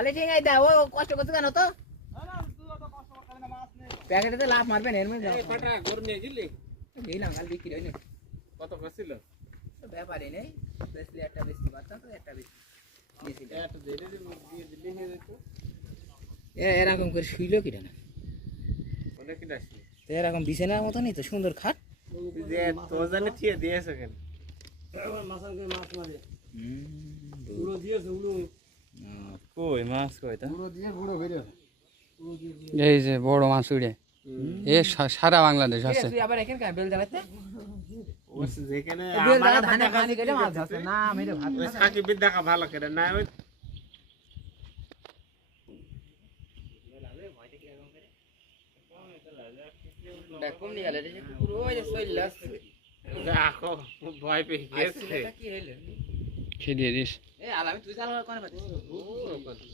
বলে ঠিক আছে ও কষ্ট করতে জানো তো প্যাকেটে লাভ মারবেন এর মধ্যে এই ফাটা গরম নিয়ে গেলি গেলাম কাল বিক্রি হয়নি কত করছিল ব্যাপারই নেই বেশি একটা বেশি বাচ্চা তো একটা বেশি একটা ধরে দিয়ে দিলে হয়ে যেত এরকম করে শুইলো কিনা না অনেক কিনা আসছে এরকম বিছানার মতনই তো সুন্দর খাট যে তোর জানে থিয়ে দিয়েছে কেন কই মাছ কই তা এই যে বড় মাছ উড়ে এ সারা বাংলাদেশ আছে তুই আবার এখানে বেল জ্বালাতে ও যেখানে বেল আমার জ্বালা ধানে পানি কেটে মাছ ধরছে না মেরে ভাত ওই সাকিব দেখা ভালো করে না ওই কম নিয়ে গেলে পুরো ওই যে শৈল আসছে দেখো ভয় পেয়ে গেছে কি হইলো খেয়ে দিয়ে দিস এ আলামি তুই চালা কোনে পাচ্ছিস